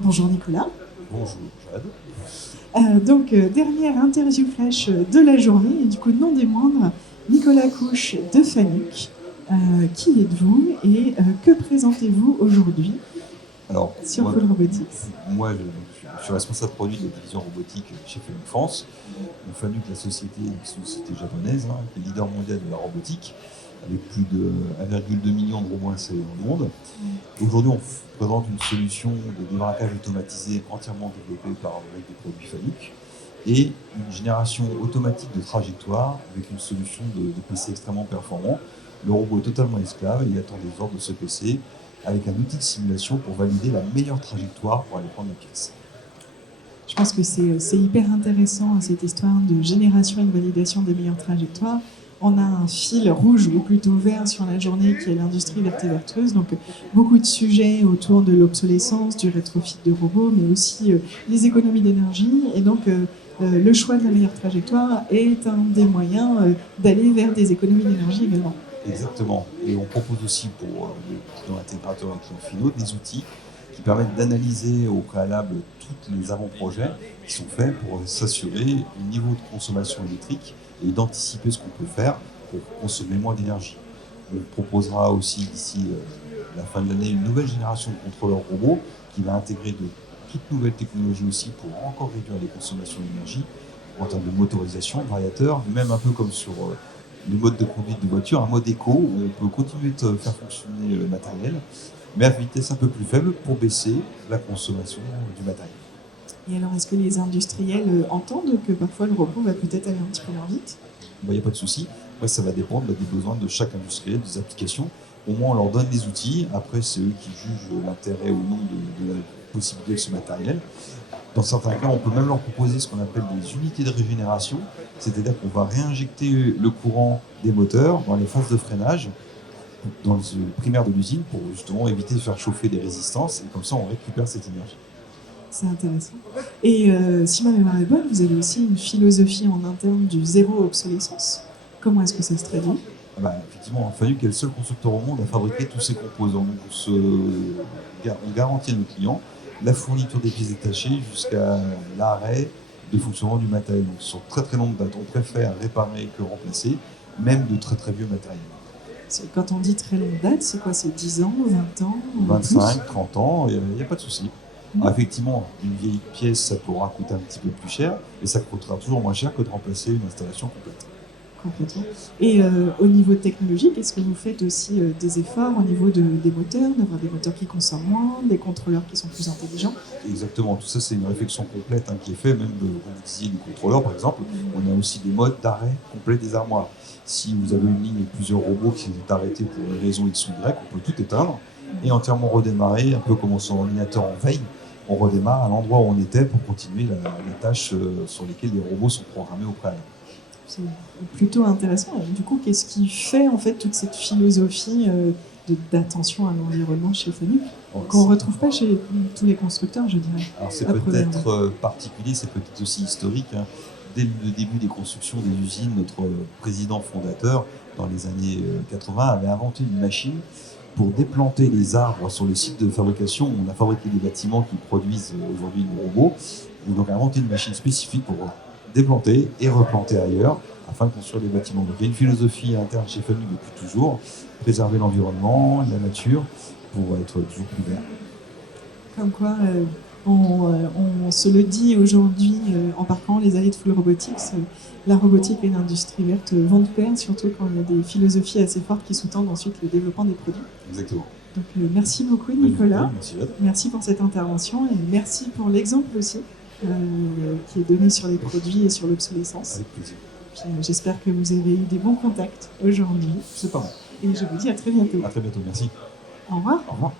Bonjour Nicolas. Bonjour Jade. Dernière interview flash de la journée, et du coup, non des moindres, Nicolas Couche de Fanuc. Qui êtes-vous et que présentez-vous aujourd'hui Alors, sur Full Robotics? je suis responsable produit de la division robotique chez Fanuc France. Fanuc, c'est une société japonaise, qui est leader mondial de la robotique, avec plus de 1,2 million de robots installés dans le monde. Aujourd'hui, on présente une solution de démarrage automatisé entièrement développée avec des produits Fanuc et une génération automatique de trajectoire avec une solution de PC extrêmement performant. Le robot est totalement esclave et il attend des ordres de ce PC avec un outil de simulation pour valider la meilleure trajectoire pour aller prendre la pièce. Je pense que c'est hyper intéressant cette histoire de génération et de validation des meilleures trajectoires. On a un fil rouge ou plutôt vert sur la journée qui est l'industrie verte et vertueuse. Donc beaucoup de sujets autour de l'obsolescence, du rétrofit de robots, mais aussi les économies d'énergie. Et donc le choix de la meilleure trajectoire est un des moyens d'aller vers des économies d'énergie également. Exactement. Et on propose aussi pour les clients intégrateurs et clients finaux des outils qui permettent d'analyser au préalable tous les avant-projets qui sont faits pour s'assurer du niveau de consommation électrique et d'anticiper ce qu'on peut faire pour consommer moins d'énergie. On proposera aussi d'ici la fin de l'année une nouvelle génération de contrôleurs robots qui va intégrer de toutes nouvelles technologies aussi pour encore réduire les consommations d'énergie en termes de motorisation, de variateurs, même un peu comme sur les modes de conduite de voiture, un mode éco où on peut continuer de faire fonctionner le matériel, mais à vitesse un peu plus faible pour baisser la consommation du matériel. Et alors, est-ce que les industriels entendent que parfois le robot va peut-être aller un petit peu moins vite? Il n'y a pas de souci. Après, ça va dépendre des besoins de chaque industriel, des applications. Au moins, on leur donne les outils. Après, c'est eux qui jugent l'intérêt ou non de la possibilité de ce matériel. Dans certains cas, on peut même leur proposer ce qu'on appelle des unités de régénération, c'est-à-dire qu'on va réinjecter le courant des moteurs dans les phases de freinage, dans le primaire de l'usine, pour justement éviter de faire chauffer des résistances, et comme ça on récupère cette énergie. C'est intéressant. Et si ma mémoire est bonne, vous avez aussi une philosophie en interne du zéro obsolescence. Comment est-ce que ça se traduit? Effectivement, Fanuc est le seul constructeur au monde à fabriquer tous ces composants. Donc on garantit à nos clients la fourniture des pièces détachées jusqu'à l'arrêt de fonctionnement du matériel. Donc sur très très longue date, on préfère réparer que remplacer, même de très très vieux matériel. Quand on dit très longue date, c'est quoi? C'est 10 ans, 20 ans? 25, 30 ans, il n'y a pas de souci. Alors, effectivement, une vieille pièce, ça pourra coûter un petit peu plus cher, mais ça coûtera toujours moins cher que de remplacer une installation complète. Complètement. Et au niveau technologique, est-ce que vous faites aussi des efforts au niveau des moteurs, d'avoir des moteurs qui consomment moins, des contrôleurs qui sont plus intelligents? Exactement, tout ça c'est une réflexion complète qui est faite, même comme vous disiez du contrôleur par exemple, on a aussi des modes d'arrêt complet des armoires. Si vous avez une ligne avec plusieurs robots qui sont arrêtés pour une raison X ou Y, on peut tout éteindre et entièrement redémarrer, un peu comme son ordinateur en veille, on redémarre à l'endroit où on était pour continuer les tâches sur lesquelles les robots sont programmés au préalable. C'est plutôt intéressant. Du coup, qu'est-ce qui fait en fait toute cette philosophie d'attention à l'environnement chez Fanuc, qu'on ne retrouve pas chez tous les constructeurs, je dirais? Alors c'est peut-être particulier, c'est peut-être aussi historique. Dès le début des constructions des usines, notre président fondateur, dans les années 80, avait inventé une machine pour déplanter les arbres sur le site de fabrication. On a fabriqué des bâtiments qui produisent aujourd'hui nos robots. Et donc inventé une machine spécifique pour déplanter et replanter ailleurs afin de construire des bâtiments. Donc il y a une philosophie interne chez Fanuc depuis toujours, préserver l'environnement, la nature, pour être toujours plus vert. Comme quoi, on se le dit aujourd'hui en parcourant les allées de Full Robotics, la robotique et l'industrie verte vont de pair, surtout quand il y a des philosophies assez fortes qui sous-tendent ensuite le développement des produits. Exactement. Donc merci beaucoup Nicolas, merci pour cette intervention et merci pour l'exemple aussi qui est donné sur les produits et sur l'obsolescence. Avec plaisir. J'espère que vous avez eu des bons contacts aujourd'hui. C'est pas mal. Et je vous dis à très bientôt. À très bientôt, merci. Au revoir. Au revoir.